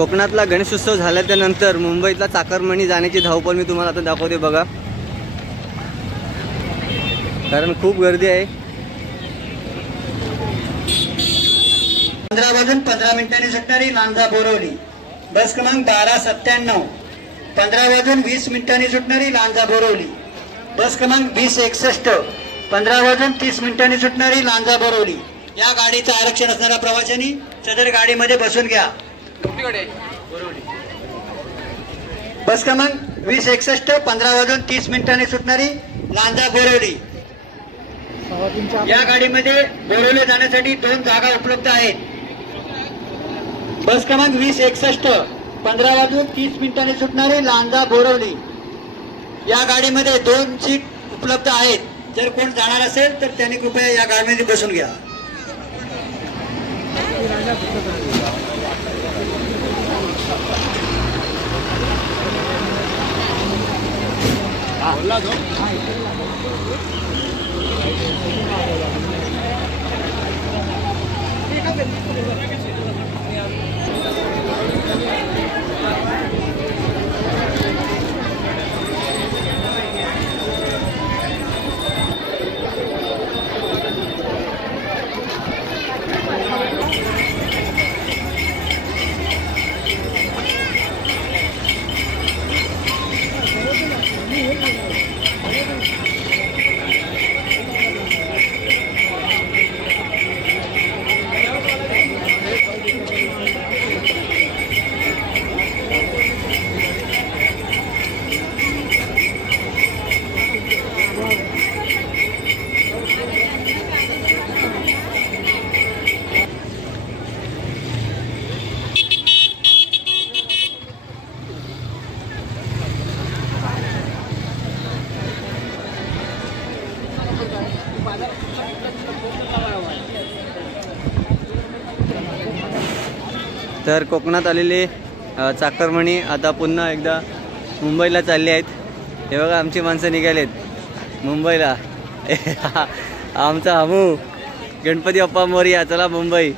कोकणातला गणेशोत्सव झाल्यानंतर मुंबईतला चाकरमानी जाण्याची धावपळ मी तुम्हाला आता दाखवते बघा, कारण खूप गर्दी आहे। 15 वाजून 15 मिनिटांनी सुटणारी लांजा बोरवली बस क्रमांक 1297। 15 वाजून 20 मिनिटांनी सुटणारी लांजा बोरवली बस क्रमांक 2061। 15 वाजून 30 मिनिटांनी सुटणारी लांजा बोरवली। या गाडीचं आरक्षण असणाऱ्या प्रवाशांनी सदर गाडीमध्ये बसून घ्या। बस क्रमांक 2061 15 वाजून 30 मिनिटांनी सुटणारी लांजा बोरवली। या गाडीमध्ये बोरवली जाण्यासाठी 2 जागा उपलब्ध आहेत। बस क्रमांक 2061 15 वाजून 30 मिनिटांनी सुटणारी लांजा बोरवली। या गाडीमध्ये 2 सीट उपलब्ध आहेत। जर कोण जाणार असेल तर त्यांनी कृपया या गाडीमध्ये बसून घ्या। तर कोकणात आलेले चाकरमानी आता पुन्हा एकदा मुंबईला चालले आहेत। हे बघा आमची माणसं निघालेत मुंबईला। आमचा हमू गणपती बाप्पा मोरया, चला मुंबई।